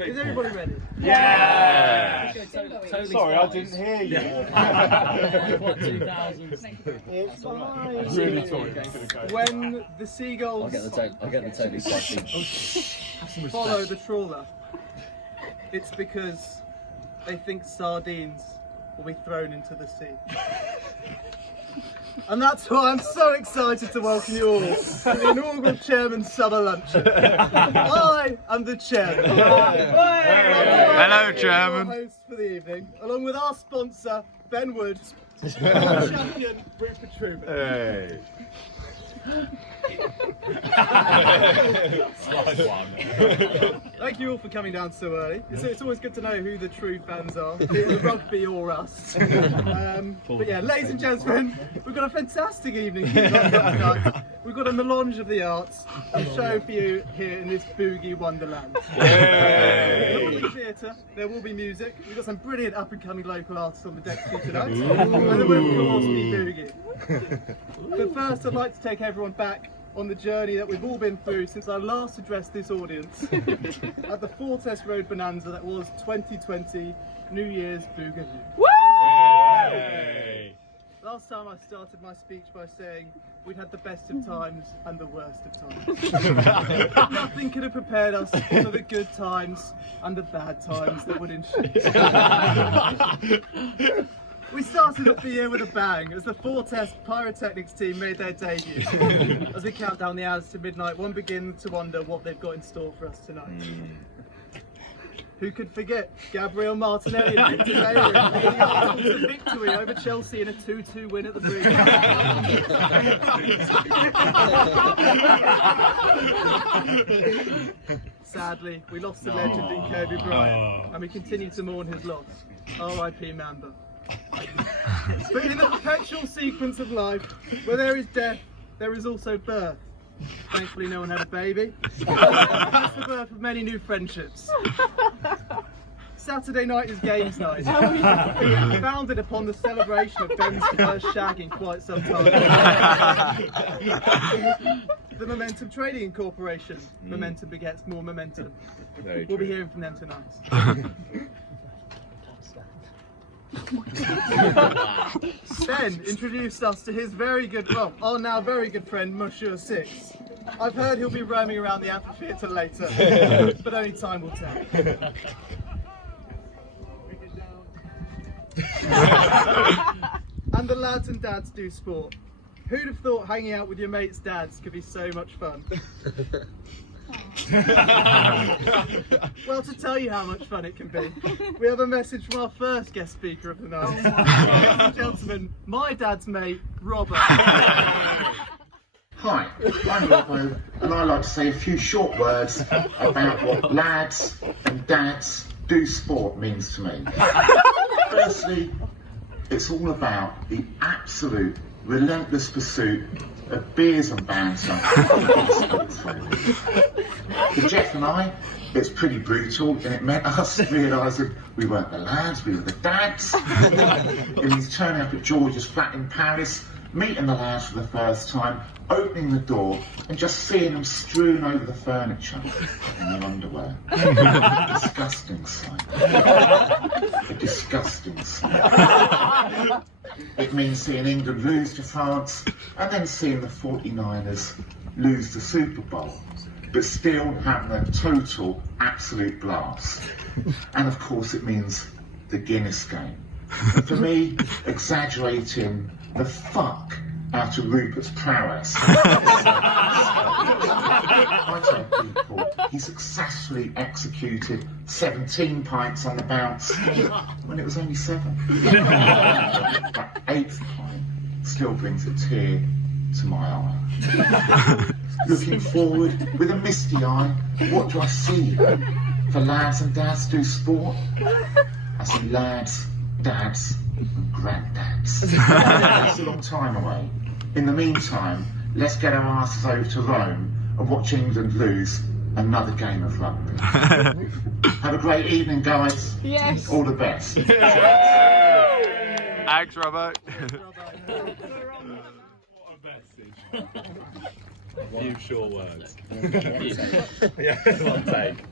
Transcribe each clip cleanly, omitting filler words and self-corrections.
Is everybody ready? Yeah! Sorry, I didn't hear you. What, 2000s? It's fine. Really talking. When the seagulls I'll get the totally sexy. follow the trawler, it's because they think sardines will be thrown into the sea. And that's why I'm so excited to welcome you all to the inaugural Chairman's Summer Luncheon. I am the Chairman. Hello, Chairman. Our host for the evening, along with our sponsor, Ben Wood, and our champion, Rupert Truman. Hey. Thank you all for coming down so early. It's always good to know who the true fans are, be it rugby or us. But yeah, ladies and gentlemen, we've got a fantastic evening tonight. We've got a melange of the arts, a show for you here in this boogie wonderland. There will be theatre, there will be music. We've got some brilliant up-and-coming local artists on the deck for you tonight, and there will of course be boogie. But first, I'd like to take everyone back on the journey that we've all been through since I last addressed this audience at the Fortest Road Bonanza that was 2020 New Year's Boogaloo. Hey. Last time I started my speech by saying we'd had the best of times and the worst of times. Nothing could have prepared us for the good times and the bad times that would ensue. We started off the year with a bang as the Fortest Pyrotechnics team made their debut. As we count down the hours to midnight, one begins to wonder what they've got in store for us tonight. Who could forget Gabriel Martinelli and Victor Bellerin leading Arsenal to victory over Chelsea in a 2-2 win at the bridge. Sadly, we lost the legend in Kobe Bryant, and we continue to mourn his loss. R.I.P. Mamba. But in the perpetual sequence of life, where there is death, there is also birth. Thankfully no one had a baby. That's the birth of many new friendships. Saturday night is games night. Founded upon the celebration of Ben's first shag in quite some time. The Momentum Trading Corporation. Momentum begets more momentum. We'll be hearing from them tonight. Ben introduced us to his our now very good friend, Monsieur Six. I've heard he'll be roaming around the amphitheatre later, but only time will tell. And the lads and dads do sport. Who'd have thought hanging out with your mates' dads could be so much fun? Well, to tell you how much fun it can be, we have a message from our first guest speaker of the night. Ladies and gentlemen, my dad's mate, Robbo. Hi, I'm Robbo, and I like to say a few short words about what lads and dads do sport means to me. Firstly, it's all about the absolute relentless pursuit of beers and banter. For Jeff and I, it's pretty brutal, and it meant us realising we weren't the lads, we were the dads. It means turning up at George's flat in Paris, meeting the lads for the first time, opening the door and just seeing them strewn over the furniture in their underwear. A disgusting sight. A disgusting sight. It means seeing England lose to France and then seeing the 49ers lose the Super Bowl, but still having a total, absolute blast. And of course it means the Guinness game. And for me, exaggerating the fuck out of Rupert's prowess. I tell people he successfully executed 17 pints on the bounce when it was only 7. That 8th pint still brings a tear to my eye. Looking forward with a misty eye, what do I see? For lads and dads do sport, I see lads, dads and granddads. That's a long time away. In the meantime, let's get our asses over to Rome and watch England lose another game of rugby. Have a great evening, guys. Yes. All the best. Thanks, Robbo. What a message. Few sure words. One take.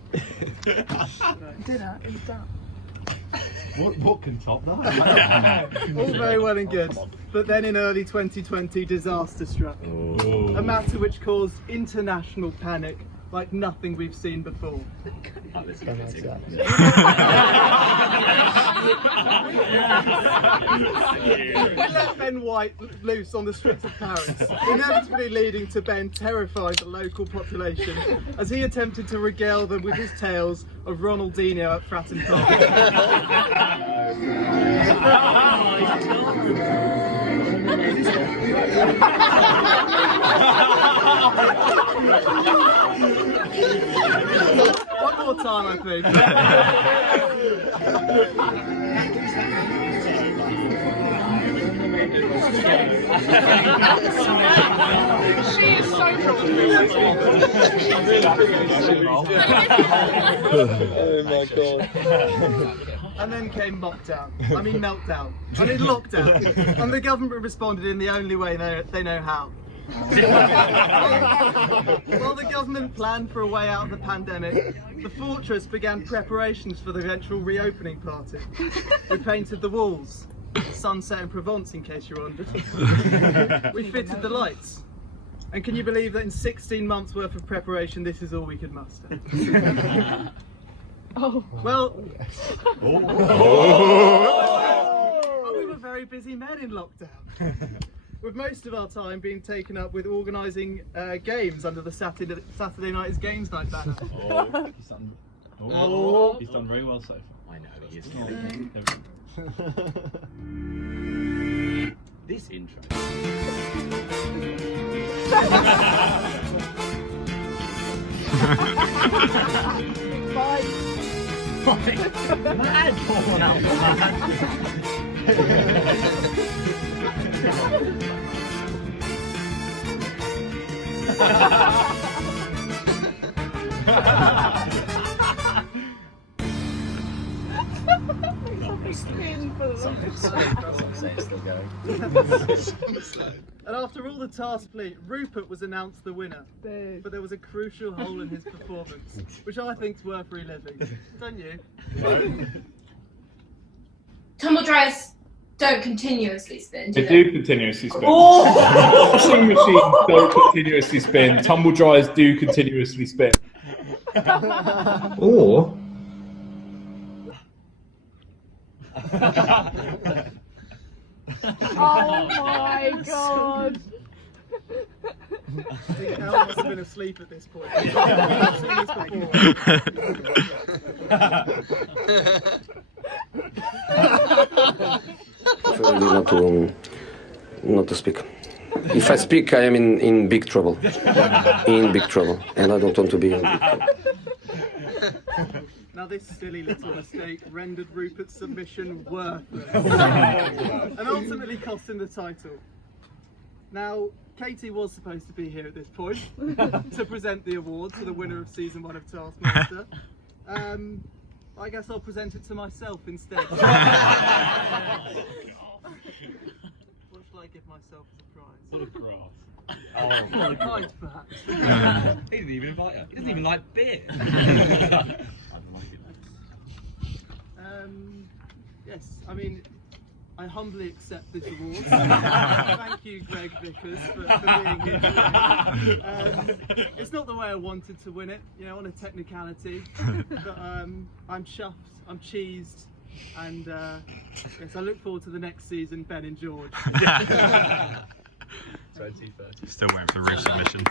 Dinner is done. What can top that? All very well and good, but then in early 2020, disaster struck. A matter which caused international panic like nothing we've seen before. We let Ben White loose on the streets of Paris, inevitably leading to Ben terrifying the local population as he attempted to regale them with his tales of Ronaldinho at Fratton Park. One more time, I think. She is so Oh my god. And then came lockdown. I mean meltdown. I mean lockdown. And the government responded in the only way they know how. While the government planned for a way out of the pandemic, the fortress began preparations for the eventual reopening party. We painted the walls. Sunset in Provence, in case you're wondering. We fitted the lights. And can you believe that in 16 months worth of preparation, this is all we could muster? Oh. Well, we were very busy men in lockdown, with most of our time being taken up with organising games under the Saturday Night is Games Night banner. He's done very well so far. I know he is. This intro. Bye. Mad porn out Spin for the Some say it's still going. And after all the tasks complete, Rupert was announced the winner. But there was a crucial hole in his performance, which I think's worth reliving. Don't you? Tumble dryers don't continuously spin, do They they? do continuously spin. Oh! Washing machines don't continuously spin. Tumble dryers do continuously spin. Or Oh my god. I think Al must have been asleep at this point. I've seen this Preferably not to speak. If I speak, I am in big trouble. In big trouble, and I don't want to be in big trouble. Now this silly little mistake rendered Rupert's submission worthless and ultimately cost him the title. Now, Katie was supposed to be here at this point to present the award to the winner of season 1 of Taskmaster. I guess I'll present it to myself instead. What shall I give myself as a prize? What a grass. A pint, perhaps. He didn't even invite her. He doesn't even like beer. Yes, I mean, I humbly accept this award. Thank you, Greg Vickers, for being here today. It's not the way I wanted to win it, you know, on a technicality, but I'm chuffed, I'm cheesed, and yes, I look forward to the next season, Ben and George. 2030. Still waiting for resubmission.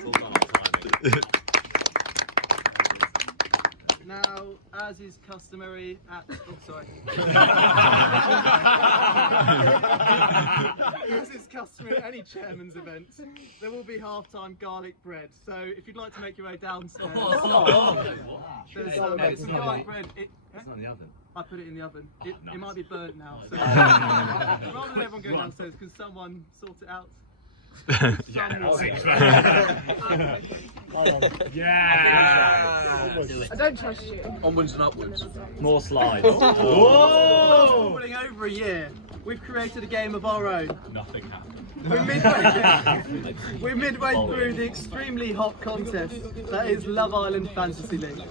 Now, as is customary at... Oh, sorry. As is customary at any chairman's event, there will be half-time garlic bread. So if you'd like to make your way downstairs... there's some garlic bread... It's not in the oven. I put it in the oven. It might be burnt now. So rather than everyone going downstairs, can someone sort it out? I don't trust you. Onwards and upwards. More slides. After pulling over a year, we've created a game of our own. Nothing happened. We're midway through the extremely hot contest that is Love Island Fantasy League.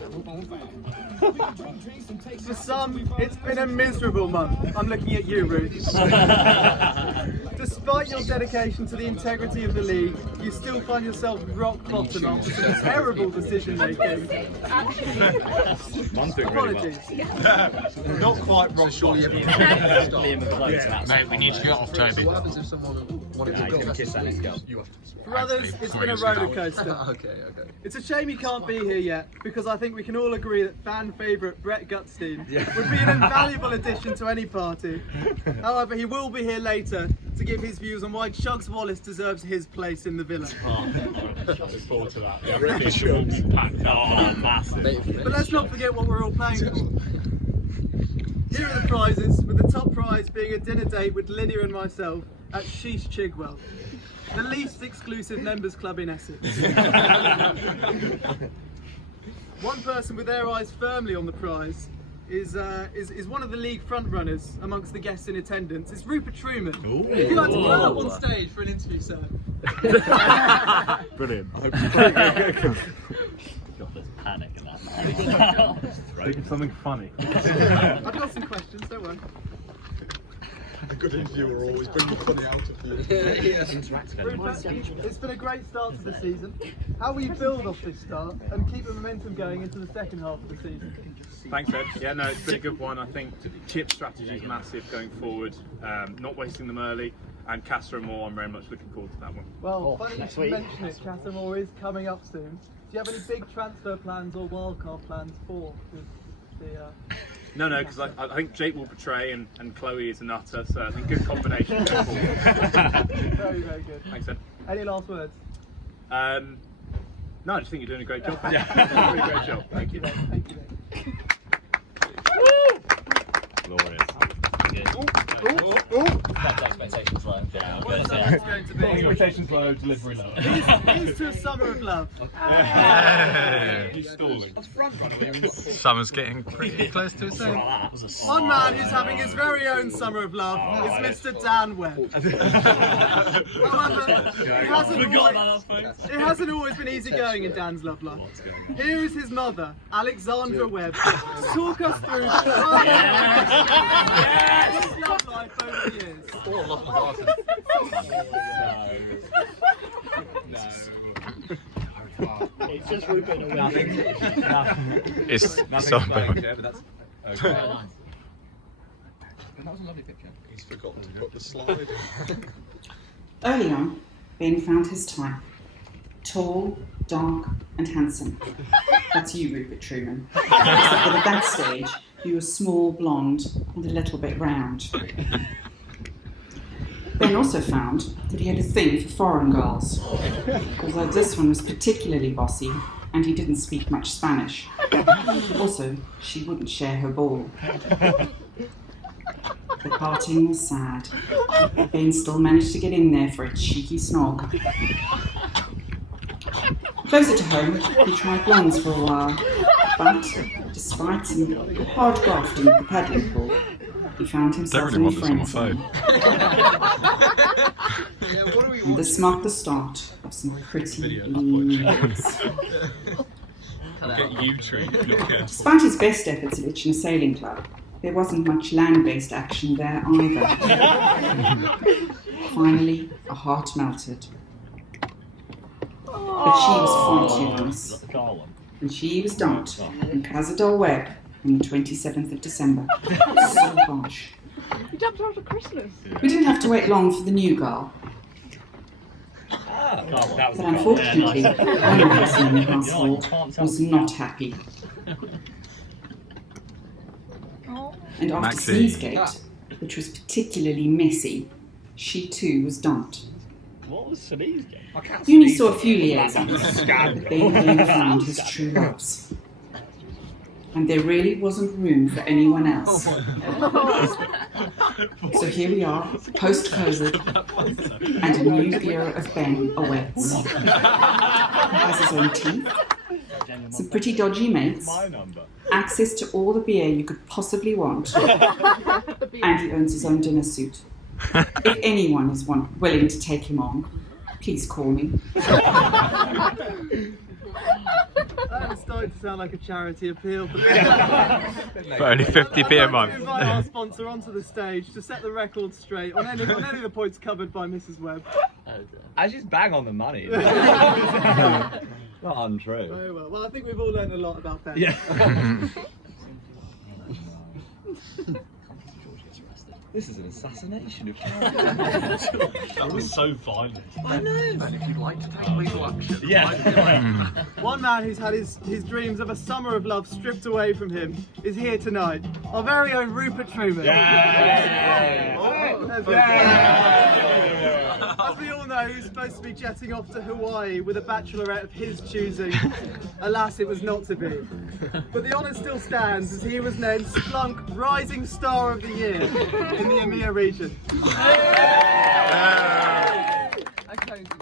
For some, it's been a miserable month. I'm looking at you, Ruth. Despite your dedication to the integrity of the league, you still find yourself rock bottom after some terrible decision making. Apologies. Not quite wrong. Mate, we need to get off Toby. For others, it's been a roller coaster. It's a shame he can't be here yet, because I think we can all agree that fan favourite Brett Gutstein would be an invaluable addition to any party. However, he will be here later to give his views on why Chugs Wallace deserves his place in the villa. Look forward to that. Yeah, really should. Massive. But let's not forget what we're all playing for. Here are the prizes, with the top prize being a dinner date with Lydia and myself at Sheesh Chigwell, the least exclusive members club in Essex. One person with their eyes firmly on the prize is one of the league front runners amongst the guests in attendance. It's Rupert Truman. If you'd like to come up on stage for an interview, sir. Brilliant. God, there's panic in that. Think of something funny. I've got some questions, don't worry. A good interviewer always brings the funny out of you. Rupert, it's been a great start to the season. How will you build off this start and keep the momentum going into the second half of the season? Thanks, Ed. Yeah, no, it's been a good one. I think chip strategy is massive going forward, not wasting them early, and Casa Amor, I'm very much looking forward to that one. Well, funny you should mention it, Casa Amor is coming up soon. Do you have any big transfer plans or wildcard plans for the No, because I think Jake will portray and Chloe is a nutter, so I think good combination going forward. Very, very good. Thanks, Ed. Any last words? No, I just think you're doing a great job. Really great job. Thank you. Thank you. Glorious. Expectations low. Expectations low, delivery low. Here's to a summer of love. You're stalling. Summer's getting pretty close to its end. One man who's having his very own summer of love is Mr. Dan Webb. However, it hasn't always been easy going in Dan's love life. Here is his mother, Alexandra Webb, to talk us through the his love life over the years. It's just Rupert in a way. It's so bad. That was a lovely picture. He's forgotten to put the slide in. Early on, Ben found his type. Tall, dark and handsome. That's you, Rupert Truman. Except that at that stage, you were small, blonde and a little bit round. Ben also found that he had a thing for foreign girls, although this one was particularly bossy and he didn't speak much Spanish. Also, she wouldn't share her ball. The parting was sad. Ben still managed to get in there for a cheeky snog. Closer to home, he tried blondes for a while, but despite some hard grafting at the paddling pool, he found himself in a friend zone. And this marked the start of some pretty lean years. Despite his best efforts at Itchen Sailing Club, there wasn't much land-based action there either. Finally, a heart melted. But she was far too nice. And she was dumped in Casa del Webb on the 27th of December. So harsh. You dumped her after Christmas. We didn't have to wait long for the new girl. But unfortunately, one person in the household was not happy. And after Sneezegate, which was particularly messy, she too was dumped. What was Sneezegate? You only saw a few liaisons, but Ben only found his true loves. And there really wasn't room for anyone else. So here we are, post-COVID, and a new era of Ben awaits. He has his own teeth, some pretty dodgy mates, access to all the beer you could possibly want, and he owns his own dinner suit. If anyone is willing to take him on, please call me. That started to sound like a charity appeal. For only 50p a month. I'd like to invite our sponsor onto the stage to set the record straight on any of the points covered by Mrs. Webb. I just bang on the money. Not untrue. Very well. Well, I think we've all learned a lot about Ben. Yeah. This is an assassination of characters. That was so violent. I know. And if you'd like to take legal action, Yeah. One man who's had his dreams of a summer of love stripped away from him is here tonight. Our very own Rupert Truman. Yeah. As we all know, he's supposed to be jetting off to Hawaii with a bachelorette of his choosing. Alas, it was not to be. But the honour still stands as he was named Splunk Rising Star of the Year in the EMEA region.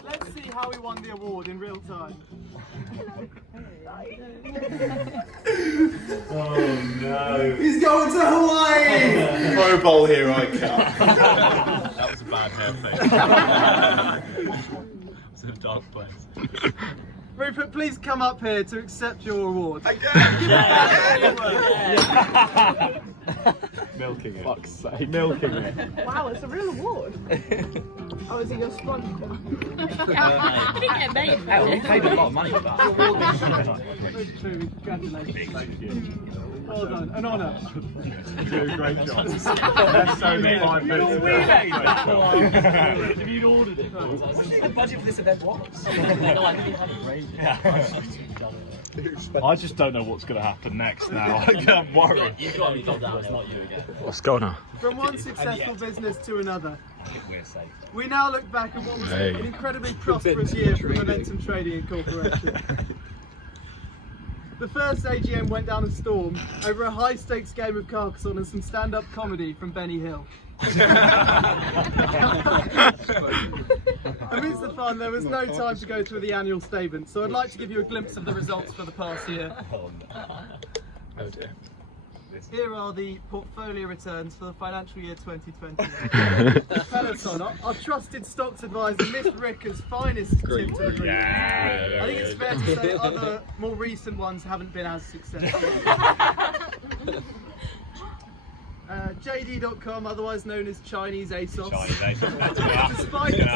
Let's see how he won the award in real time. Oh no. He's going to Hawaii! Pro Bowl here I come. That was a bad hair thing. It was in a dark place. Rupert, please come up here to accept your award. Milking it. Fuck's sake. Milking it. Wow, it's a real award. Oh, is it your Splunk one? You didn't get made for it. We paid a lot of money for that. Congratulations. Well done, an honour. You do a great job. That's only 5 minutes. If you'd ordered it, what do you think the budget for this event was? I just don't know what's going to happen next now. I'm worried. You've got me down, it's not you again. What's going on? From one successful business to another, I think we're safe. we now look back at what was an incredibly prosperous year for Momentum Trading Incorporated. The first AGM went down a storm over a high-stakes game of Carcassonne and some stand-up comedy from Benny Hill. Amidst the fun, there was no time to go through the annual statement, so I'd like to give you a glimpse of the results for the past year. Oh dear. Here are the portfolio returns for the financial year 2020. Peloton, our trusted stocks advisor, Miss Ricker's finest tip to the group. I think it's fair to say other more recent ones haven't been as successful. JD.com, otherwise known as Chinese ASOS. Despite the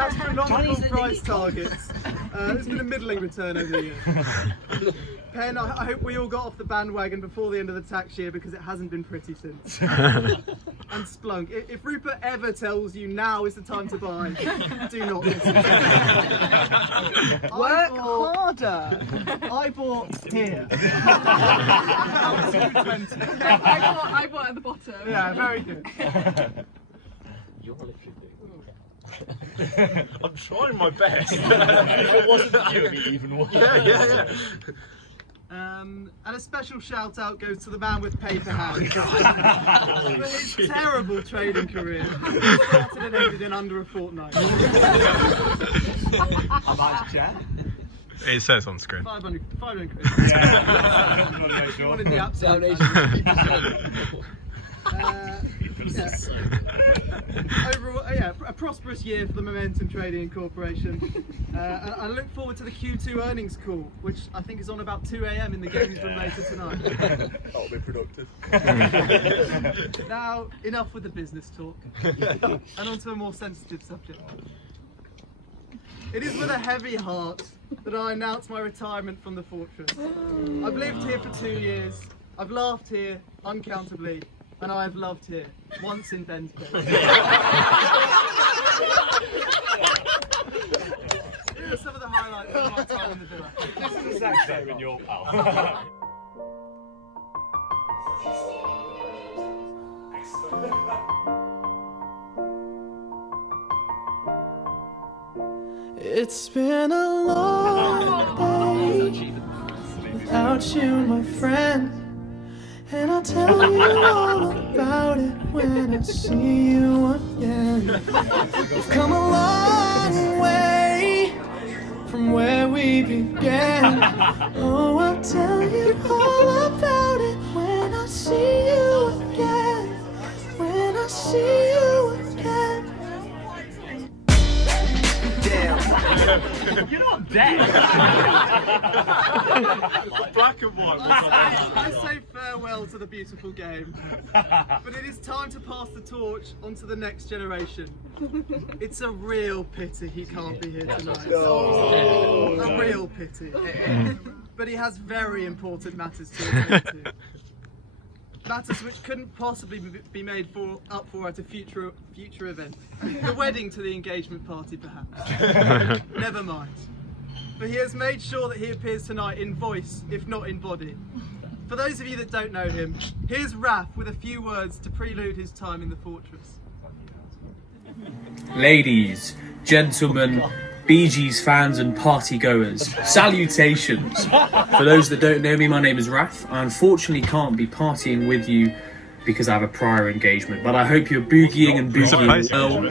astronomical price targets, there's been a middling return over the year. Penn, I hope we all got off the bandwagon before the end of the tax year because it hasn't been pretty since. And Splunk, if Rupert ever tells you now is the time to buy, do not listen. Work harder. I bought here. I bought at the bottom. Yeah, very good. You're literally I'm trying my best. If it wasn't you, it'd be even worse. Yeah. And a special shout out goes to the man with paper hands for his terrible trading career. He started and ended in under a fortnight. How much, Jack? It says on screen. 500 quid. Yeah. You wanted the absolute. Overall, a prosperous year for the Momentum Trading Incorporation. And I look forward to the Q2 earnings call, which I think is on about 2 AM in the games room later tonight. That'll be productive. Now, enough with the business talk, and on to a more sensitive subject. It is with a heavy heart that I announce my retirement from the Fortress. I've lived here for 2 years, I've laughed here uncountably, and I've loved here, once in Ben's bed. Here are some of the highlights of my time in the villa. This is the exact same in your pal. It's been a long day without you, my friend. And I'll tell you all about it when I see you again. We've come a long way from where we began. Oh, I'll tell you all about it when I see you again. I say farewell to the beautiful game, but it is time to pass the torch on to the next generation. It's a real pity he can't be here tonight. A real pity. But he has very important matters to attend to. Matters which couldn't possibly be made up for at a future event. The wedding to the engagement party, perhaps. Never mind. But he has made sure that he appears tonight in voice, if not in body. For those of you that don't know him, here's Raph with a few words to prelude his time in the fortress. Ladies, gentlemen, Bee Gees fans and party goers, salutations. For those that don't know me, my name is Raph. I unfortunately can't be partying with you because I have a prior engagement, but I hope you're boogieing and boogieing well,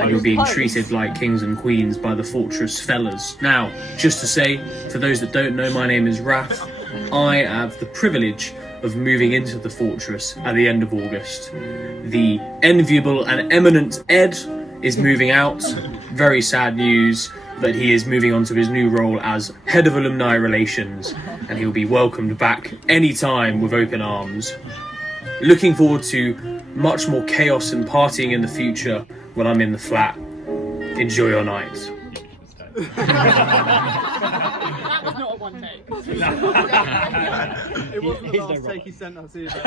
and you're being treated like kings and queens by the Fortress fellas. Now, just to say, for those that don't know, my name is Raph. I have the privilege of moving into the Fortress at the end of August. The enviable and eminent Ed is moving out. Very sad news that he is moving on to his new role as Head of Alumni Relations, and he'll be welcomed back anytime with open arms. Looking forward to much more chaos and partying in the future when I'm in the flat. Enjoy your night. That was not a one take. It wasn't the last take he sent us either.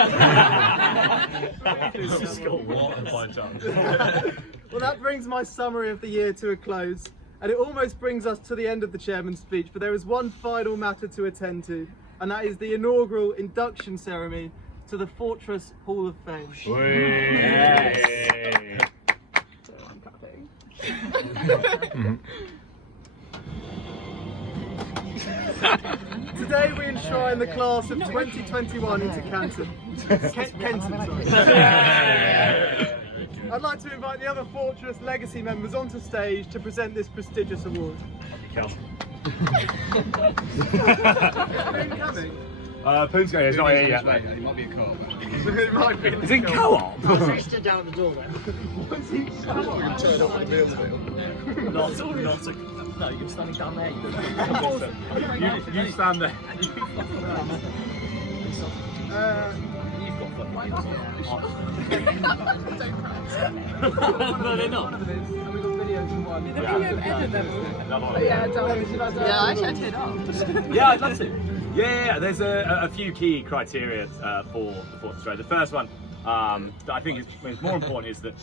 Well, that brings my summary of the year to a close, and it almost brings us to the end of the chairman's speech, but there is one final matter to attend to, and that is the inaugural induction ceremony to the Fortress Hall of Fame. Today we enshrine the class of 2021 into Kenton. Kenton, sorry. I'd like to invite the other Fortress Legacy members onto stage to present this prestigious award. Poon's going, he's not here yet, mate. It might be a co-op. It might be. Is it co-op? He stood down at the door then. I'm not going to turn up with a meal No, you're standing down there. You stand there. No, they're not. Yeah, I should turn up. Yeah, I'd love to. Yeah, there's a few key criteria for the Fortress Road. The first one that I think is more important is that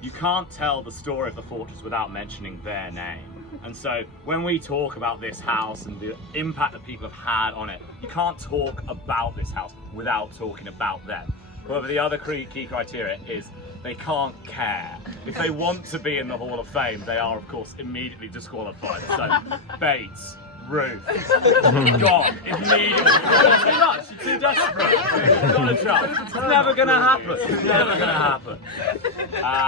you can't tell the story of the Fortress without mentioning their name. And so when we talk about this house and the impact that people have had on it, you can't talk about this house without talking about them. However, the other key criteria is they can't care. If they want to be in the Hall of Fame, they are, of course, immediately disqualified. So, Bates, Ruth, gone, immediately. Too much, you're too desperate. Not a chance. It's never going to happen. It's never going to happen.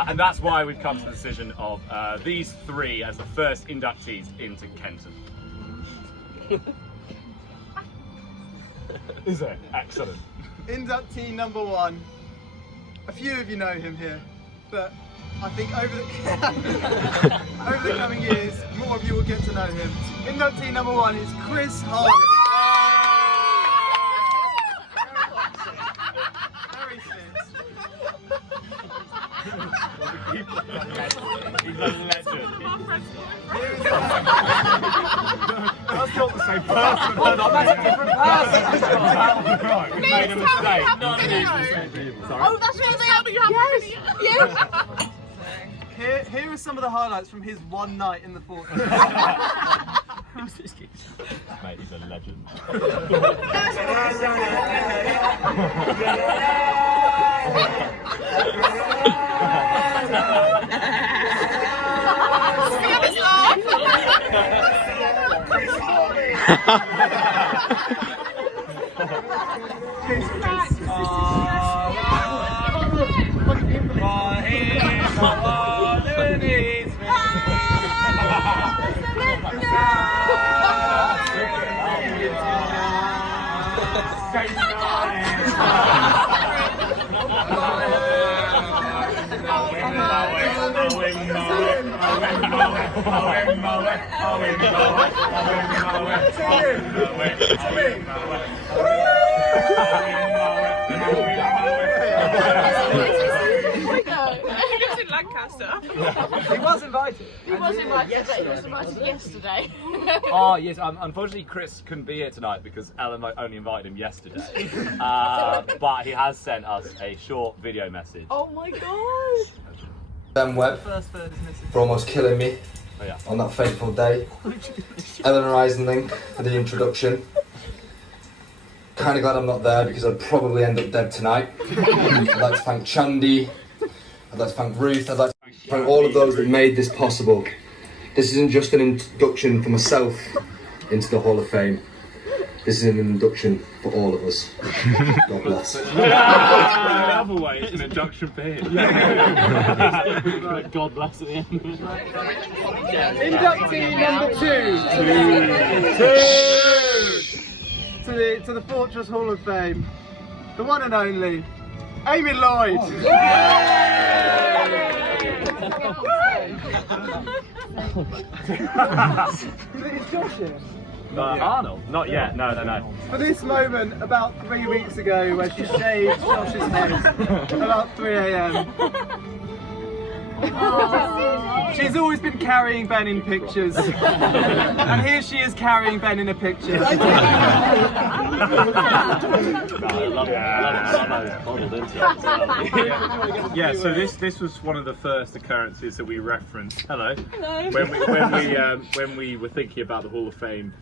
And that's why we've come to the decision of these three as the first inductees into Kenton. Is it? Excellent. Inductee number one. A few of you know him here, but I think over the coming years, more of you will get to know him. Inductee number one is Chris Harley. Very fit. He's a legend. That's not the same person. No, that's a different person. Right, we made a mistake. Not the same people. Oh, that's what they are. Yes. Yes. Here are some of the highlights from his one night in the Fortress. Mate, he's a legend. in Lancaster. He was invited. He was invited, but he was invited yesterday. Oh yes, unfortunately Chris couldn't be here tonight because Ellen only invited him yesterday. But he has sent us a short video message. Oh my god! Ben Webb for almost killing me on that fateful day. Eleanor Eisenling for the introduction. Kind of glad I'm not there because I'd probably end up dead tonight. I'd like to thank Chandy. I'd like to thank Ruth. I'd like to thank all of those that made this possible. This isn't just an introduction for myself into the Hall of Fame. This is an induction for all of us. God bless. The other way, it's an induction for him. God bless at the end. Inductee number 2 to the Fortress Hall of Fame, the one and only Amy Lloyd. Is Josh here? Arnold? Not yet, no. For this moment, about 3 weeks ago, where she shaved Josh's head about 3 AM. She's always been carrying Ben in pictures, and here she is carrying Ben in a picture. Yeah, so this was one of the first occurrences that we referenced. Hello. Hello. When we were thinking about the Hall of Fame,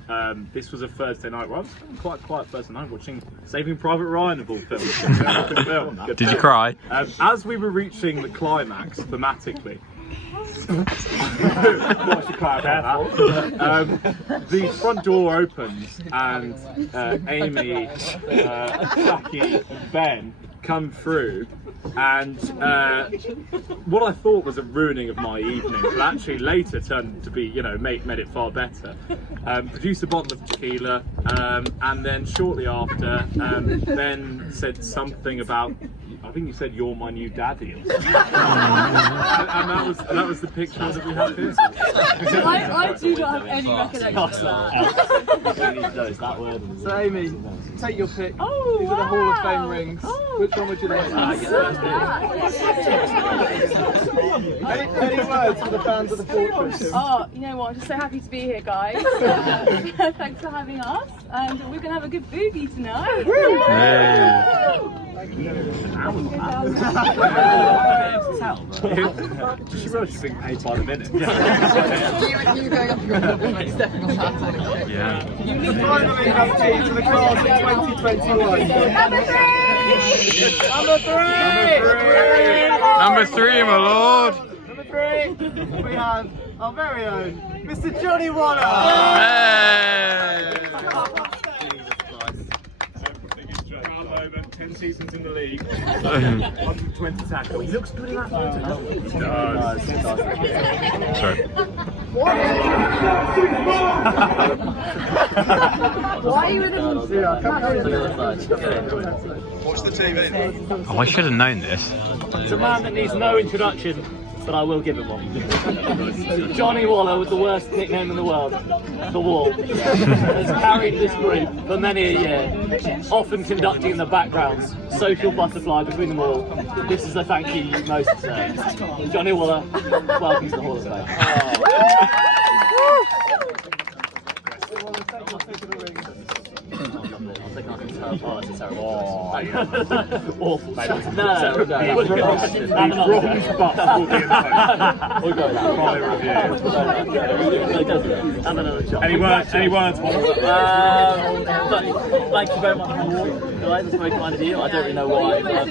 this was a Thursday night. Well, I was quite quiet Thursday night watching Saving Private Ryan of all films. Good film. Did you cry? As we were reaching the climax thematically. The front door opens and Amy, Jackie, and Ben come through, and what I thought was a ruining of my evening, but actually later turned to be, made it far better. Produced a bottle of tequila, and then shortly after, Ben said something about, I think you said, "You're my new daddy," or something. and that was the picture that we had here. I do not have any recollection of that. So Amy, take your pick. Oh, these are the Hall of Fame rings. Which one would you like? Any words for the fans of the Fortress? Oh, you know what? I'm just so happy to be here, guys. Thanks for having us, and we're gonna have a good boogie tonight. Does she realise she's being paid by the minute? You going up stepping on that. Yeah. Finally, inductee to the class of 2021. Number three, my lord. Number 3, we have our very own Mr. Johnny Waller. Hey. 10 seasons in the league, 120 tackles. He looks good in that photo, doesn't he? He does. Sorry. Why are you in a... Watch the TV. Oh, I should have known this. It's a man that needs no introduction, but I will give him one. Johnny Waller with the worst nickname in the world, The Wall, has carried this group for many a year, often conducting in the backgrounds, social butterfly between them all. This is the thank you most to say. Johnny Waller, welcome to the Hall of Fame. Awful. No. We'll go Any words? Thank you very much for the walk, guys. That's very kind of you. I don't really know why, but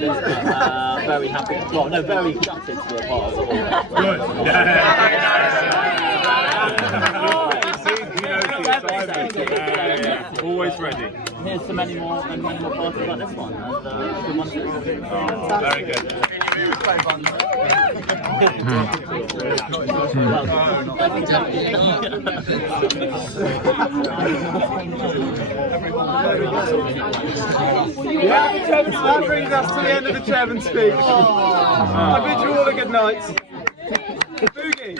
very happy. Well, no, very gutted to be a part of it. Good. Always ready. Here's to many more parties like this one. And, good one. Very good. That brings us to the end of the chairman's speech. I bid you all a good night. Boogie.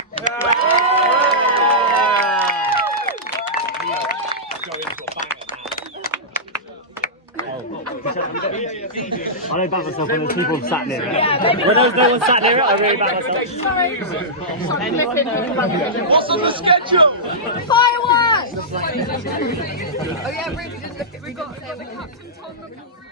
I don't back myself when there's people sat near it. When there's no one sat near it, I really back myself. Sorry. What's on the schedule? Fireworks! Oh yeah, Ruby, just look at, we've got the Captain Tom report.